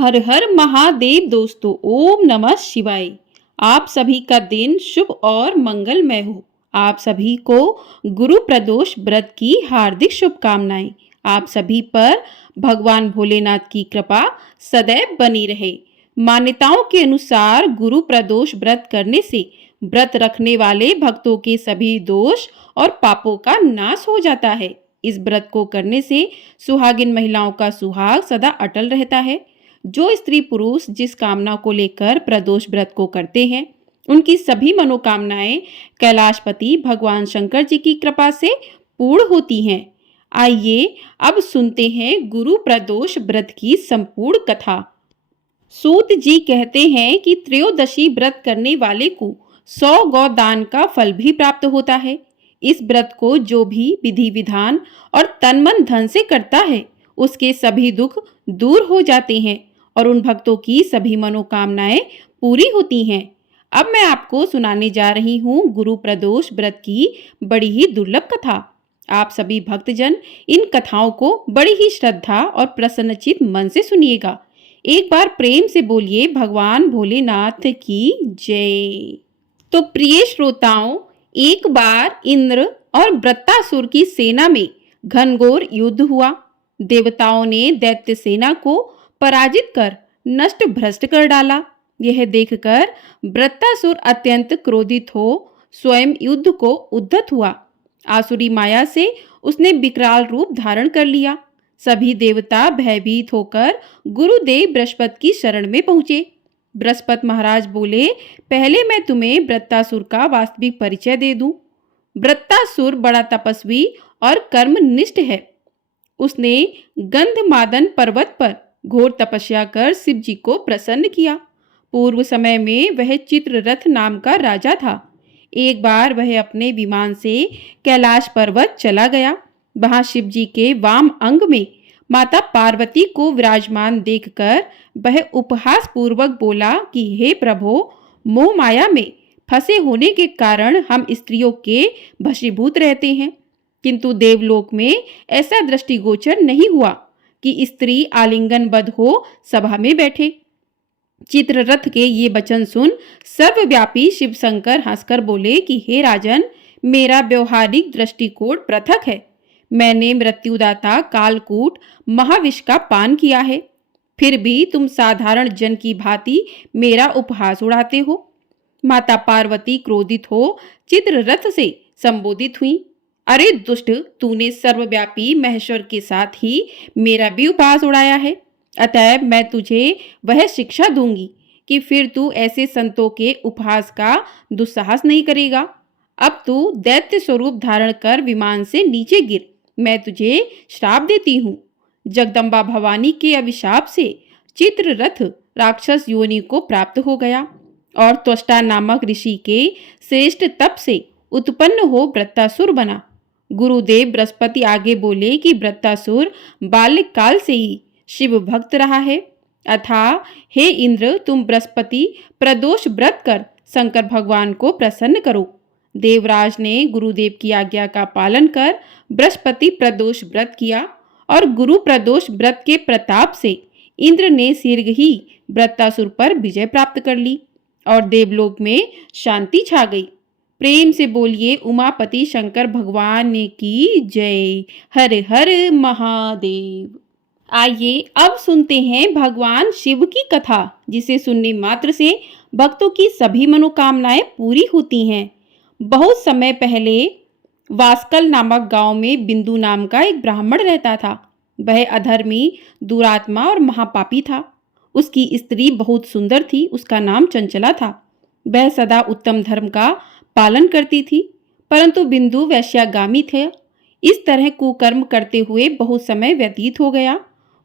हर हर महादेव दोस्तों, ओम नमः शिवाय। आप सभी का दिन शुभ और मंगलमय हो। आप सभी को गुरु प्रदोष व्रत की हार्दिक शुभकामनाएं। आप सभी पर भगवान भोलेनाथ की कृपा सदैव बनी रहे। मान्यताओं के अनुसार गुरु प्रदोष व्रत करने से व्रत रखने वाले भक्तों के सभी दोष और पापों का नाश हो जाता है। इस व्रत को करने से सुहागिन महिलाओं का सुहाग सदा अटल रहता है। जो स्त्री पुरुष जिस कामना को लेकर प्रदोष व्रत को करते हैं, उनकी सभी मनोकामनाएं कैलाशपति भगवान शंकर जी की कृपा से पूर्ण होती हैं। आइए अब सुनते हैं गुरु प्रदोष व्रत की संपूर्ण कथा। सूत जी कहते हैं कि त्रयोदशी व्रत करने वाले को 100 गौ दान का फल भी प्राप्त होता है। इस व्रत को जो भी विधि विधान और तन मन धन से करता है, उसके सभी दुख दूर हो जाते हैं और उन भक्तों की सभी मनोकामनाएं पूरी होती हैं। अब मैं आपको सुनाने जा रही हूँ गुरु प्रदोष व्रत की बड़ी ही दुर्लभ कथा। आप सभी भक्तजन इन कथाओं को बड़ी ही श्रद्धा और प्रसन्नचित मन से सुनिएगा। एक बार प्रेम से बोलिए भगवान भोलेनाथ की जय। तो प्रिय श्रोताओं, एक बार इंद्र और वृत्तासुर की सेना में घनघोर युद्ध हुआ। देवताओं ने दैत्य सेना को पराजित कर नष्ट भ्रष्ट कर डाला। यह देखकर वृत्तासुर अत्यंत क्रोधित हो स्वयं युद्ध को उद्धत हुआ। आसुरी माया से उसने विकराल रूप धारण कर लिया। सभी देवता भयभीत होकर गुरुदेव बृहस्पति की शरण में पहुंचे। बृहस्पति महाराज बोले, पहले मैं तुम्हें वृत्तासुर का वास्तविक परिचय दे दूं। वृत्तासुर बड़ा तपस्वी और कर्मनिष्ठ है। उसने गंधमादन पर्वत पर घोर तपस्या कर शिव जी को प्रसन्न किया। पूर्व समय में वह चित्ररथ नाम का राजा था। एक बार वह अपने विमान से कैलाश पर्वत चला गया। वहां शिव जी के वाम अंग में माता पार्वती को विराजमान देखकर वह उपहास पूर्वक बोला कि हे प्रभो, मोह माया में फंसे होने के कारण हम स्त्रियों के वशीभूत रहते हैं, किंतु देवलोक में ऐसा दृष्टिगोचर नहीं हुआ कि स्त्री आलिंगनबद्ध हो सभा में बैठे। चित्ररथ के ये वचन सुन सर्वव्यापी शिव शंकर हंसकर बोले कि हे राजन, मेरा व्यवहारिक दृष्टिकोण पृथक है। मैंने मृत्युदाता कालकूट महाविष का पान किया है, फिर भी तुम साधारण जन की भांति मेरा उपहास उड़ाते हो। माता पार्वती क्रोधित हो चित्ररथ से संबोधित हुई, अरे दुष्ट, तूने सर्वव्यापी महेश्वर के साथ ही मेरा भी उपहास उड़ाया है। अतएव मैं तुझे वह शिक्षा दूंगी कि फिर तू ऐसे संतों के उपहास का दुस्साहस नहीं करेगा। अब तू दैत्य स्वरूप धारण कर विमान से नीचे गिर, मैं तुझे श्राप देती हूँ। जगदम्बा भवानी के अभिशाप से चित्ररथ राक्षस योनि को प्राप्त हो गया और त्वष्टा नामक ऋषि के श्रेष्ठ तप से उत्पन्न हो वृत्तासुर बना। गुरुदेव बृहस्पति आगे बोले कि वृत्तासुर बाल्यकाल से ही शिव भक्त रहा है। अतः हे इंद्र, तुम बृहस्पति प्रदोष व्रत कर शंकर भगवान को प्रसन्न करो। देवराज ने गुरुदेव की आज्ञा का पालन कर बृहस्पति प्रदोष व्रत किया और गुरु प्रदोष व्रत के प्रताप से इंद्र ने शीघ्र ही वृत्तासुर पर विजय प्राप्त कर ली और देवलोक में शांति छा गई। प्रेम से बोलिए उमापति शंकर भगवान की जय। हर हर महादेव। आइए अब सुनते हैं भगवान शिव की कथा, जिसे सुनने मात्र से भक्तों की सभी मनोकामनाएं पूरी होती हैं। बहुत समय पहले वास्कल नामक गांव में बिंदु नाम का एक ब्राह्मण रहता था। वह अधर्मी, दुरात्मा और महापापी था। उसकी स्त्री बहुत सुंदर थी। उसका नाम चंचला था। वह सदा उत्तम धर्म का पालन करती थी, परंतु बिंदु वैश्यागामी थे। इस तरह कुकर्म करते हुए बहुत समय व्यतीत हो गया।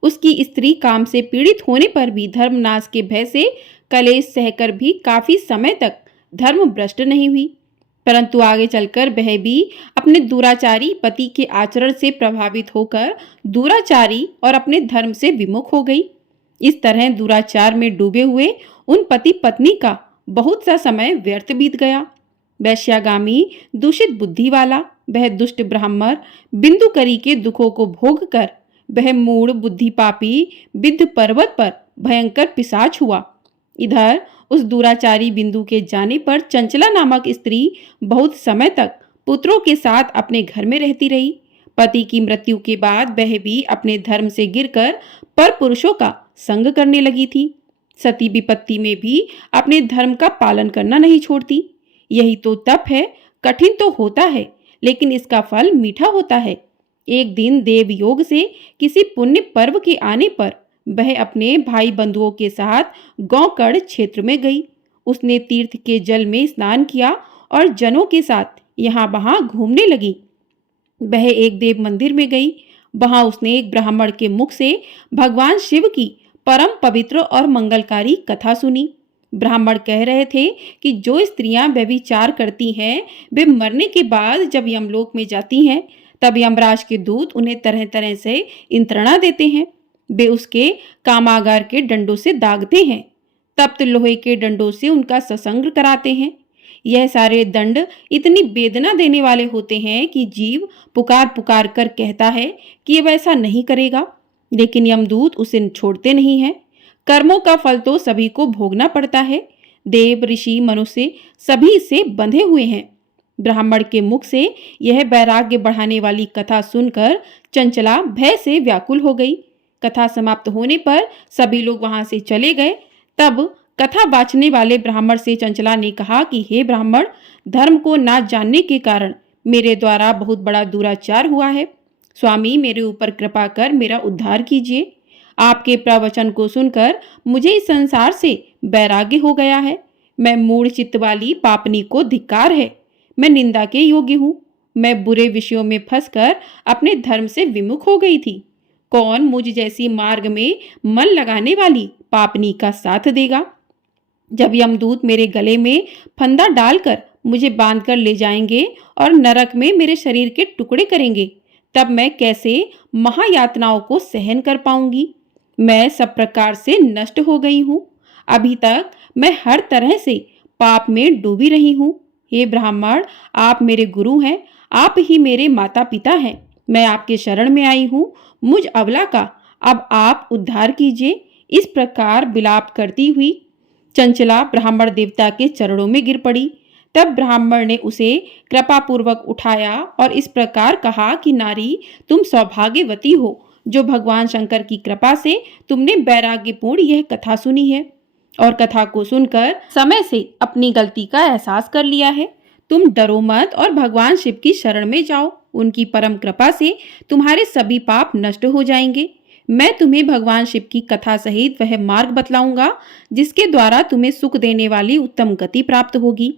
उसकी स्त्री काम से पीड़ित होने पर भी धर्मनाश के भय से कलेश सहकर भी काफी समय तक धर्म भ्रष्ट नहीं हुई, परंतु आगे चलकर वह भी अपने दुराचारी पति के आचरण से प्रभावित होकर दुराचारी और अपने धर्म से विमुख हो गई। इस तरह दुराचार में डूबे हुए उन पति पत्नी का बहुत सा समय व्यर्थ बीत गया। वैश्यागामी, दूषित बुद्धि वाला वह दुष्ट ब्राह्मण बिंदुकरी के दुखों को भोग कर वह मूढ़ बुद्धि पापी विद्ध पर्वत पर भयंकर पिशाच हुआ। इधर उस दुराचारी बिंदु के जाने पर चंचला नामक स्त्री बहुत समय तक पुत्रों के साथ अपने घर में रहती रही। पति की मृत्यु के बाद वह भी अपने धर्म से गिरकर पर पुरुषों का संग करने लगी थी। सती विपत्ति में भी अपने धर्म का पालन करना नहीं छोड़ती। यही तो तप है, कठिन तो होता है लेकिन इसका फल मीठा होता है। एक दिन देव योग से किसी पुण्य पर्व के आने पर वह अपने भाई बंधुओं के साथ गौकड़ क्षेत्र में गई। उसने तीर्थ के जल में स्नान किया और जनों के साथ यहाँ वहां घूमने लगी। वह एक देव मंदिर में गई। वहां उसने एक ब्राह्मण के मुख से भगवान शिव की परम पवित्र और मंगलकारी कथा सुनी। ब्राह्मण कह रहे थे कि जो स्त्रियां व्यभिचार करती हैं वे मरने के बाद जब यमलोक में जाती हैं तब यमराज के दूत उन्हें तरह तरह से इंत्रणा देते हैं। वे उसके कामागार के डंडों से दागते हैं, तप्त लोहे के डंडों से उनका ससंग कराते हैं। यह सारे दंड इतनी वेदना देने वाले होते हैं कि जीव पुकार पुकार कर कहता है कि वह ऐसा नहीं करेगा, लेकिन यमदूत उसे छोड़ते नहीं हैं। कर्मों का फल तो सभी को भोगना पड़ता है। देव, ऋषि, मनुष्य सभी इससे बंधे हुए हैं। ब्राह्मण के मुख से यह वैराग्य बढ़ाने वाली कथा सुनकर चंचला भय से व्याकुल हो गई। कथा समाप्त होने पर सभी लोग वहां से चले गए। तब कथा बाँचने वाले ब्राह्मण से चंचला ने कहा कि हे ब्राह्मण, धर्म को ना जानने के कारण मेरे द्वारा बहुत बड़ा दुराचार हुआ है। स्वामी, मेरे ऊपर कृपा कर मेरा उद्धार कीजिए। आपके प्रवचन को सुनकर मुझे इस संसार से वैराग्य हो गया है। मैं मूढ़ चित्त वाली पापनी को धिक्कार है। मैं निंदा के योग्य हूँ। मैं बुरे विषयों में फंसकर अपने धर्म से विमुख हो गई थी। कौन मुझ जैसी मार्ग में मन लगाने वाली पापनी का साथ देगा? जब यमदूत मेरे गले में फंदा डालकर मुझे बांधकर ले जाएंगे और नरक में मेरे शरीर के टुकड़े करेंगे, तब मैं कैसे महायातनाओं को सहन कर पाऊंगी? मैं सब प्रकार से नष्ट हो गई हूँ। अभी तक मैं हर तरह से पाप में डूबी रही हूँ। हे ब्राह्मण, आप मेरे गुरु हैं, आप ही मेरे माता पिता हैं। मैं आपके शरण में आई हूँ। मुझ अबला का अब आप उद्धार कीजिए। इस प्रकार विलाप करती हुई चंचला ब्राह्मण देवता के चरणों में गिर पड़ी। तब ब्राह्मण ने उसे कृपापूर्वक उठाया और इस प्रकार कहा कि नारी, तुम सौभाग्यवती हो जो भगवान शंकर की कृपा से तुमने वैराग्यपूर्ण यह कथा सुनी है और कथा को सुनकर समय से अपनी गलती का एहसास कर लिया है। तुम डरो मत और भगवान शिव की शरण में जाओ। उनकी परम कृपा से तुम्हारे सभी पाप नष्ट हो जाएंगे। मैं तुम्हें भगवान शिव की कथा सहित वह मार्ग बतलाऊंगा जिसके द्वारा तुम्हें सुख देने वाली उत्तम गति प्राप्त होगी।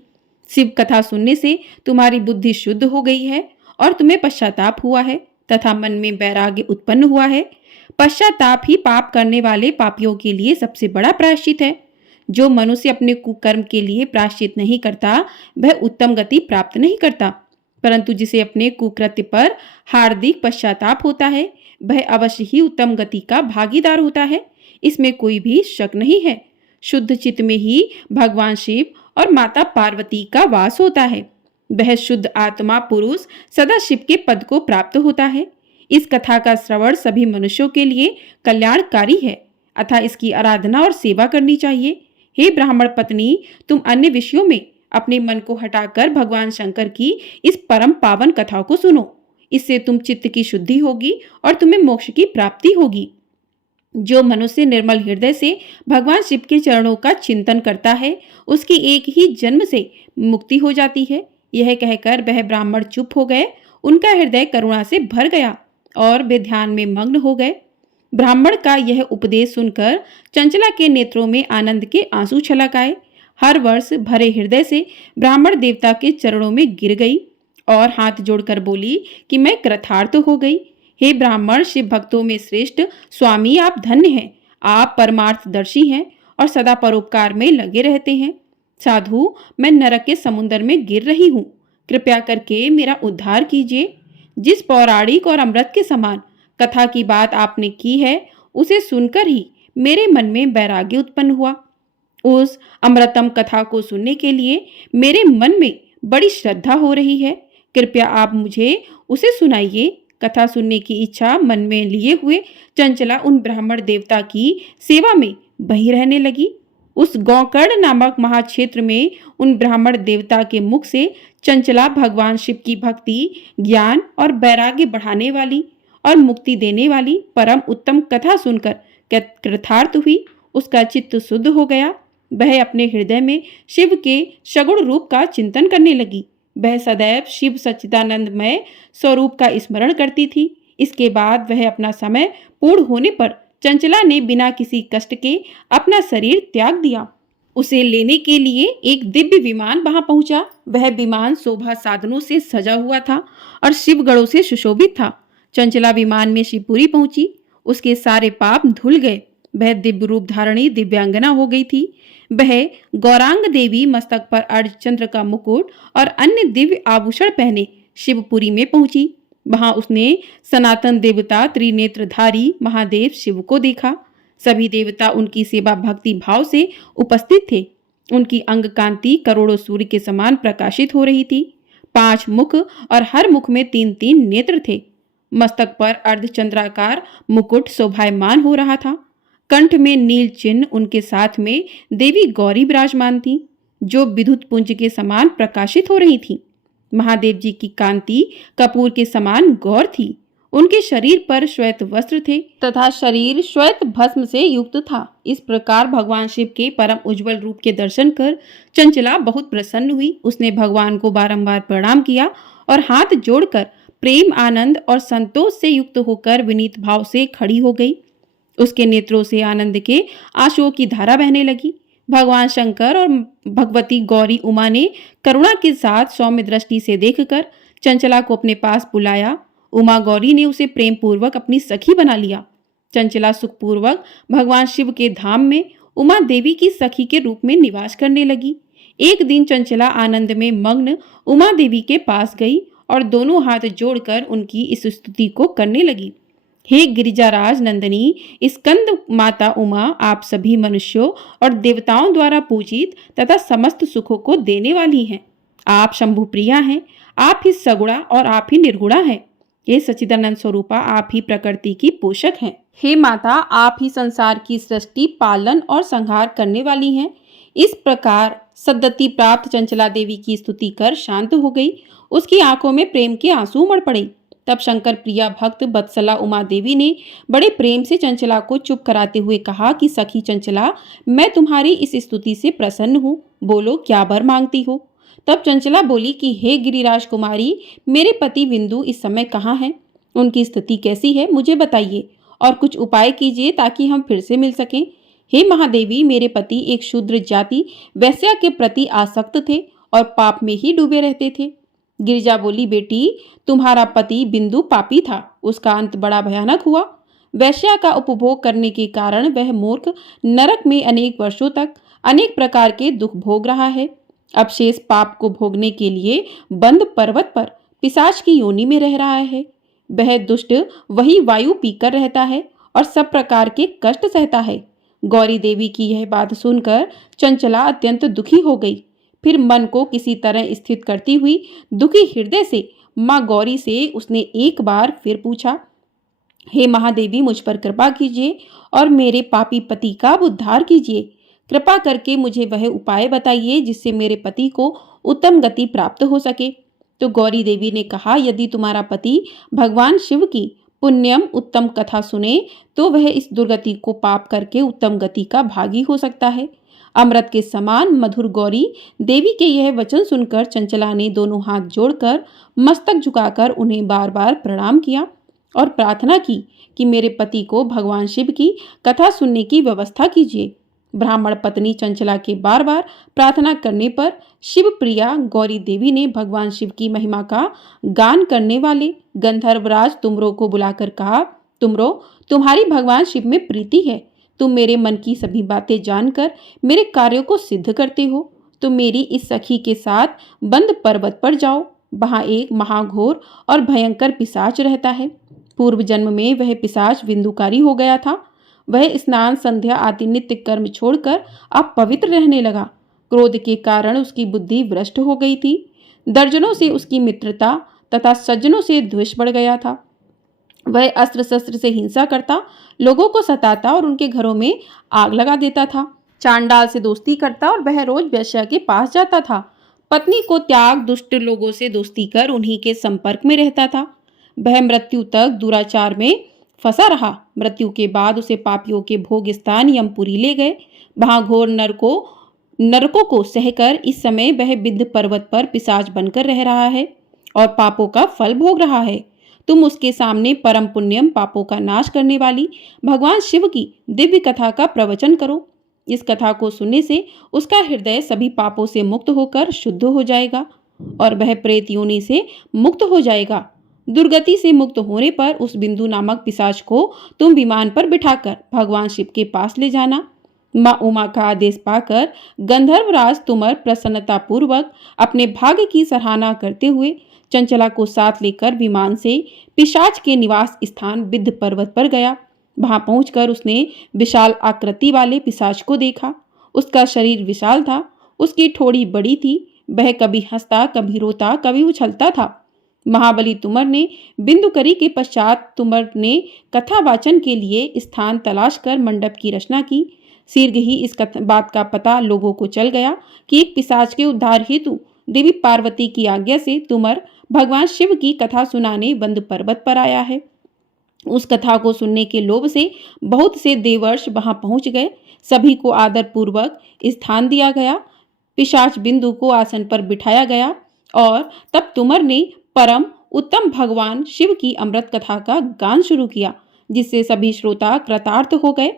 शिव कथा सुनने से तुम्हारी बुद्धि शुद्ध हो गई है और तुम्हें पश्चाताप हुआ है तथा मन में वैराग्य उत्पन्न हुआ है। पश्चाताप ही पाप करने वाले पापियों के लिए सबसे बड़ा प्रायश्चित है। जो मनुष्य अपने कुकर्म के लिए प्रायश्चित नहीं करता वह उत्तम गति प्राप्त नहीं करता, परंतु जिसे अपने कुकृत्य पर हार्दिक पश्चाताप होता है वह अवश्य ही उत्तम गति का भागीदार होता है। इसमें कोई भी शक नहीं है। शुद्ध चित्त में ही भगवान शिव और माता पार्वती का वास होता है। वह शुद्ध आत्मा पुरुष सदा शिव के पद को प्राप्त होता है। इस कथा का श्रवण सभी मनुष्यों के लिए कल्याणकारी है, अतः इसकी आराधना और सेवा करनी चाहिए। हे ब्राह्मण पत्नी, तुम अन्य विषयों में अपने मन को हटाकर भगवान शंकर की इस परम पावन कथा को सुनो। इससे तुम चित्त की शुद्धि होगी और तुम्हें मोक्ष की प्राप्ति होगी। जो मनुष्य निर्मल हृदय से भगवान शिव के चरणों का चिंतन करता है उसकी एक ही जन्म से मुक्ति हो जाती है। यह कहकर वह ब्राह्मण चुप हो गए। उनका हृदय करुणा से भर गया और वे ध्यान में मग्न हो गए। ब्राह्मण का यह उपदेश सुनकर चंचला के नेत्रों में आनंद के आंसू छलक आए। हर वर्ष भरे हृदय से ब्राह्मण देवता के चरणों में गिर गई और हाथ जोड़कर बोली कि मैं कृतार्थ हो गई। हे ब्राह्मण, शिव भक्तों में श्रेष्ठ स्वामी, आप धन्य हैं। आप परमार्थदर्शी हैं और सदा परोपकार में लगे रहते हैं। साधु, मैं नरक के समुद्र में गिर रही हूँ। कृपया करके मेरा उद्धार कीजिए। जिस पौराणिक और अमृत के समान कथा की बात आपने की है उसे सुनकर ही मेरे मन में वैराग्य उत्पन्न हुआ। उस अमृतम कथा को सुनने के लिए मेरे मन में बड़ी श्रद्धा हो रही है। कृपया आप मुझे उसे सुनाइए। कथा सुनने की इच्छा मन में लिए हुए चंचला उन ब्राह्मण देवता की सेवा में वहीं रहने लगी। उस गौकर्ण नामक महाक्षेत्र में उन ब्राह्मण देवता के मुख से चंचला भगवान शिव की भक्ति, ज्ञान और वैराग्य बढ़ाने वाली और मुक्ति देने वाली परम उत्तम कथा सुनकर कृतार्थ हुई। उसका चित्त शुद्ध हो गया। वह अपने हृदय में शिव के सगुण रूप का चिंतन करने लगी। वह सदैव शिव सच्चिदानंदमय स्वरूप का स्मरण करती थी। इसके बाद वह अपना समय पूर्ण होने पर चंचला ने बिना किसी कष्ट के अपना शरीर त्याग दिया। उसे लेने के लिए एक दिव्य विमान वहां पहुंचा। वह विमान शोभा साधनों से सजा हुआ था और शिवगणों से सुशोभित था। चंचला विमान में शिवपुरी पहुंची। उसके सारे पाप धुल गए। वह दिव्य रूप धारणी दिव्यांगना हो गई थी। वह गौरांग देवी मस्तक पर अर्धचंद्र का मुकुट और अन्य दिव्य आभूषण पहने शिवपुरी में पहुंची। वहां उसने सनातन देवता त्रिनेत्रधारी महादेव शिव को देखा। सभी देवता उनकी सेवा भक्ति भाव से उपस्थित थे। उनकी अंग कांति करोड़ों सूर्य के समान प्रकाशित हो रही थी। 5 मुख और हर मुख में 3-3 नेत्र थे। मस्तक पर अर्धचंद्राकार मुकुट शोभायमान हो रहा था। कंठ में नील चिन्ह, उनके साथ में देवी गौरी विराजमान थी, जो विद्युत पुंज के समान प्रकाशित हो रही थी। महादेव जी की कांति कपूर के समान गौर थी। उनके शरीर पर श्वेत वस्त्र थे तथा शरीर श्वेत भस्म से युक्त था। इस प्रकार भगवान शिव के परम उज्जवल रूप के दर्शन कर चंचला बहुत प्रसन्न हुई। उसने भगवान को बारंबार प्रणाम किया और हाथ जोड़कर प्रेम, आनंद और संतोष से युक्त होकर विनीत भाव से खड़ी हो गई। उसके नेत्रों से आनंद के आंसुओं की धारा बहने लगी। भगवान शंकर और भगवती गौरी उमा ने करुणा के साथ सौम्य दृष्टि से देखकर चंचला को अपने पास बुलाया। उमा गौरी ने उसे प्रेम पूर्वक अपनी सखी बना लिया। चंचला सुखपूर्वक भगवान शिव के धाम में उमा देवी की सखी के रूप में निवास करने लगी। एक दिन चंचला आनंद में मग्न उमा देवी के पास गई और दोनों हाथ जोड़कर उनकी इस स्तुति को करने लगी। हे गिरिजाराज नंदिनी स्कंद माता उमा, आप सभी मनुष्यों और देवताओं द्वारा पूजित तथा समस्त सुखों को देने वाली हैं। आप शंभु प्रिया हैं। आप ही सगुणा और आप ही निर्गुणा हैं। ये सच्चिदानंद स्वरूपा आप ही प्रकृति की पोषक हैं। हे माता, आप ही संसार की सृष्टि, पालन और संहार करने वाली हैं। इस प्रकार सद्गति प्राप्त चंचला देवी की स्तुति कर शांत हो गई। उसकी आंखों में प्रेम के आंसू उमड़ पड़े। तब शंकर प्रिया भक्त बत्सला उमा देवी ने बड़े प्रेम से चंचला को चुप कराते हुए कहा कि सखी चंचला, मैं तुम्हारी इस स्तुति से प्रसन्न हूँ। बोलो, क्या वर मांगती हो? तब चंचला बोली कि हे गिरिराज कुमारी, मेरे पति बिंदु इस समय कहाँ हैं? उनकी स्थिति कैसी है, मुझे बताइए और कुछ उपाय कीजिए ताकि हम फिर से मिल सकें। हे महादेवी, मेरे पति एक शूद्र जाति वैश्या के प्रति आसक्त थे और पाप में ही डूबे रहते थे। गिरिजा बोली, बेटी, तुम्हारा पति बिंदु पापी था। उसका अंत बड़ा भयानक हुआ। वैश्या का उपभोग करने के कारण वह मूर्ख नरक में अनेक वर्षों तक अनेक प्रकार के दुख भोग रहा है। अब शेष पाप को भोगने के लिए बंद पर्वत पर पिशाच की योनि में रह रहा है। वह दुष्ट वही वायु पीकर रहता है और सब प्रकार के कष्ट सहता है। गौरी देवी की यह बात सुनकर चंचला अत्यंत दुखी हो गई। फिर मन को किसी तरह स्थित करती हुई दुखी हृदय से माँ गौरी से उसने एक बार फिर पूछा, हे महादेवी, मुझ पर कृपा कीजिए और मेरे पापी पति का उद्धार कीजिए। कृपा करके मुझे वह उपाय बताइए जिससे मेरे पति को उत्तम गति प्राप्त हो सके। तो गौरी देवी ने कहा, यदि तुम्हारा पति भगवान शिव की पुण्यम उत्तम कथा सुने तो वह इस दुर्गति को पाप करके उत्तम गति का भागी हो सकता है। अमृत के समान मधुर गौरी देवी के यह वचन सुनकर चंचला ने दोनों हाथ जोड़कर मस्तक झुकाकर उन्हें बार बार प्रणाम किया और प्रार्थना की कि मेरे पति को भगवान शिव की कथा सुनने की व्यवस्था कीजिए। ब्राह्मण पत्नी चंचला के बार बार प्रार्थना करने पर शिव प्रिया गौरी देवी ने भगवान शिव की महिमा का गान करने वाले गंधर्वराज तुमरो को बुलाकर कहा, तुमरो, तुम्हारी भगवान शिव में प्रीति है। तुम मेरे मन की सभी बातें जानकर मेरे कार्यों को सिद्ध करते हो। तुम मेरी इस सखी के साथ बंद पर्वत पर जाओ। वहां एक महाघोर और भयंकर पिशाच रहता है। पूर्व जन्म में वह पिशाच विंदुकारी हो गया था। वह स्नान, संध्या आदि नित्य कर्म छोड़कर अब पवित्र रहने लगा। क्रोध के कारण उसकी बुद्धि भ्रष्ट हो गई थी। दर्जनों से उसकी मित्रता तथा सज्जनों से द्वेष बढ़ गया था। वह अस्त्र शस्त्र से हिंसा करता, लोगों को सताता और उनके घरों में आग लगा देता था। चांडाल से दोस्ती करता और वह रोज वेश्या के पास जाता था। पत्नी को त्याग दुष्ट लोगों से दोस्ती कर उन्हीं के संपर्क में रहता था। वह मृत्यु तक दुराचार में फंसा रहा। मृत्यु के बाद उसे पापियों के भोग स्थान यमपुरी ले गए। वहां घोर नरकों को सहकर इस समय वह विंध्य पर्वत पर पिशाच बनकर रह रहा है और पापों का फल भोग रहा है। तुम उसके सामने परम पुण्यम पापों का नाश करने वाली भगवान शिव की दिव्य कथा का प्रवचन करो। इस कथा को सुनने से उसका हृदय सभी पापों से मुक्त होकर शुद्ध हो जाएगा और वह प्रेत योनि से मुक्त हो जाएगा। दुर्गति से मुक्त होने पर उस बिंदु नामक पिशाच को तुम विमान पर बिठाकर भगवान शिव के पास ले जाना। माँ उमा का आदेश पाकर गंधर्वराज तुमर प्रसन्नता पूर्वक अपने भाग्य की सराहना करते हुए चंचला को साथ लेकर विमान से पिशाच के निवास स्थान विंध्य पर्वत पर गया। वहां पहुंचकर उसने विशाल आकृति वाले पिशाच को देखा। उसका शरीर विशाल था, उसकी ठोड़ी बड़ी थी। वह कभी हंसता, कभी रोता, कभी उछलता था। महाबली तुमर ने बिंदुकरी के पश्चात तुमर ने कथा वाचन के लिए स्थान तलाश कर मंडप की रचना की। शीघ्र ही इस बात का पता लोगों को चल गया कि एक पिशाच के उद्धार हेतु देवी पार्वती की आज्ञा से तुमर भगवान शिव की कथा सुनाने विंध्य पर्वत पर आया है। उस कथा को सुनने के लोभ से बहुत से देवर्ष वहां पहुंच गए। सभी को आदर पूर्वक स्थान दिया गया। पिशाच बिंदु को आसन पर बिठाया गया और तब तुमर ने परम उत्तम भगवान शिव की अमृत कथा का गान शुरू किया, जिससे सभी श्रोता कृतार्थ हो गए।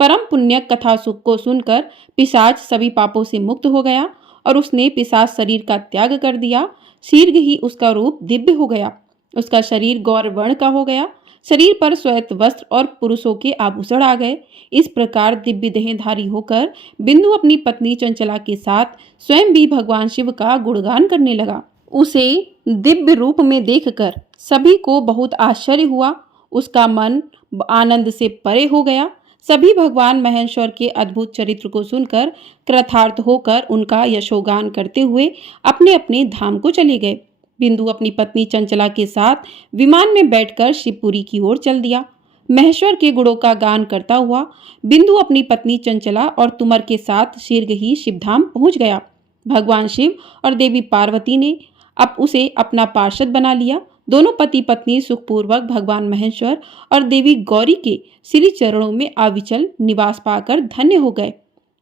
परम पुण्य कथा सुख को सुनकर पिशाच सभी पापों से मुक्त हो गया और उसने पिशाच शरीर का त्याग कर दिया। शीघ्र ही उसका रूप दिव्य हो गया। उसका शरीर गौर वर्ण का हो गया। शरीर पर श्वेत वस्त्र और पुरुषों के आभूषण आ गए। इस प्रकार दिव्य देहधारी होकर बिंदु अपनी पत्नी चंचला के साथ स्वयं भी भगवान शिव का गुणगान करने लगा। उसे दिव्य रूप में देखकर सभी को बहुत आश्चर्य हुआ। उसका मन आनंद से परे हो गया। सभी भगवान महेश्वर के अद्भुत चरित्र को सुनकर कृतार्थ होकर उनका यशोगान करते हुए अपने अपने धाम को चले गए। बिंदु अपनी पत्नी चंचला के साथ विमान में बैठकर शिवपुरी की ओर चल दिया। महेश्वर के गुणों का गान करता हुआ बिंदु अपनी पत्नी चंचला और तुमर के साथ शीघ्र ही शिवधाम पहुंच गया। भगवान शिव और देवी पार्वती ने अब उसे अपना पार्षद बना लिया। दोनों पति पत्नी सुखपूर्वक भगवान महेश्वर और देवी गौरी के श्री चरणों में अविचल निवास पाकर धन्य हो गए।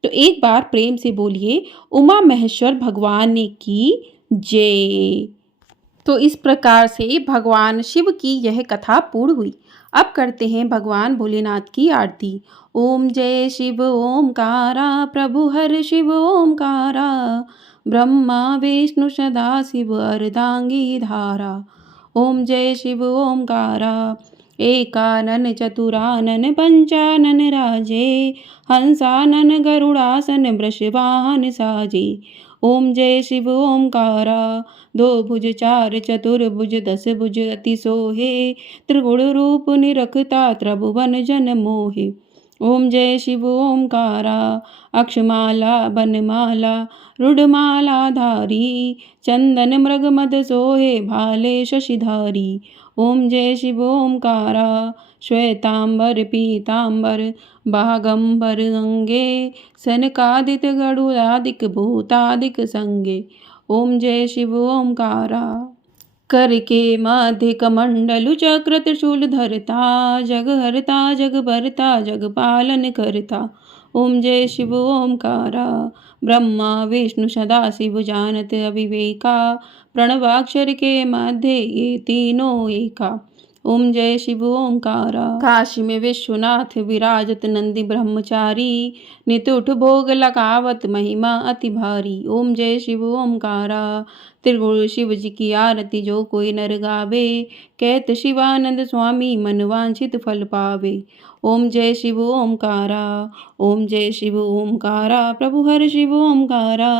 तो एक बार प्रेम से बोलिए उमा महेश्वर भगवान की जय। तो इस प्रकार से भगवान शिव की यह कथा पूर्ण हुई। अब करते हैं भगवान भोलेनाथ की आरती। ओम जय शिव ओमकारा प्रभु हर शिव ओमकारा ब्रह्मा विष्णु सदा शिव अर्धांगी धारा। ओम जय शिव ओमकारा एकानन चतुरानन पंचानन राजे हंसानन गरुड़ासन वृषवाहन साजे। ओम जय शिव ओमकारा दो भुज चार चतुर्भुज दस भुज अति सोहे त्रिगुण रूप निरखता त्रिभुवन जन मोहे। ओम जय शिव ओमकारा अक्षमाला बनमाला रुडमाला धारी चंदन मृग मद सोहे भाले शशिधारी। ओम जय शिव ओमकारा श्वेतांबर पीतांबर बागंबर अंगे सनकादिक गरुड़ादिक भूतादिक संगे। ओम जय शिव ओमकारा कर के मध्य कमंडलु चक्र त्रिशूल धरता जग हरता जग भरता जग पालन करता। ओम जय शिव ओमकारा ब्रह्मा विष्णु सदा शिव जानत अविवेका प्रणवाक्षर के मध्य ये तीनों एका। ओम जय शिव ओमकारा काशी में विश्वनाथ विराजत नंदी ब्रह्मचारी नित उठ भोग लगावत महिमा अति भारी। ओम जय शिव ओमकारा त्रिगुण शिव जी की आरती जो कोई नर गावे कहत शिवानंद स्वामी मन वांछित फल पावे। ओम जय शिव ओमकारा ओम जय शिव ओमकारा प्रभु हर शिव ओमकारा।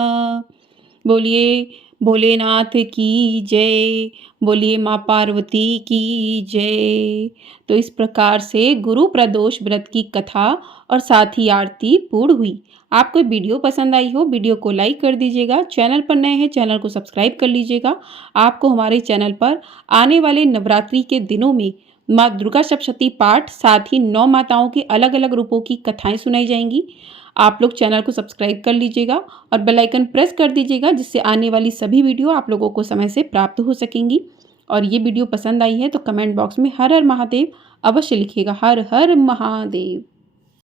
बोलिए भोलेनाथ की जय, बोलिए माँ पार्वती की जय। तो इस प्रकार से गुरु प्रदोष व्रत की कथा और साथ ही आरती पूर्ण हुई। आपको वीडियो पसंद आई हो वीडियो को लाइक कर दीजिएगा। चैनल पर नए हैं चैनल को सब्सक्राइब कर लीजिएगा। आपको हमारे चैनल पर आने वाले नवरात्रि के दिनों में माँ दुर्गा सप्तशती पाठ, साथ ही 9 माताओं के अलग अलग रूपों की कथाएं सुनाई जाएंगी। आप लोग चैनल को सब्सक्राइब कर लीजिएगा और बेल आइकन प्रेस कर दीजिएगा, जिससे आने वाली सभी वीडियो आप लोगों को समय से प्राप्त हो सकेंगी। और ये वीडियो पसंद आई है तो कमेंट बॉक्स में हर हर महादेव अवश्य लिखिएगा। हर हर महादेव।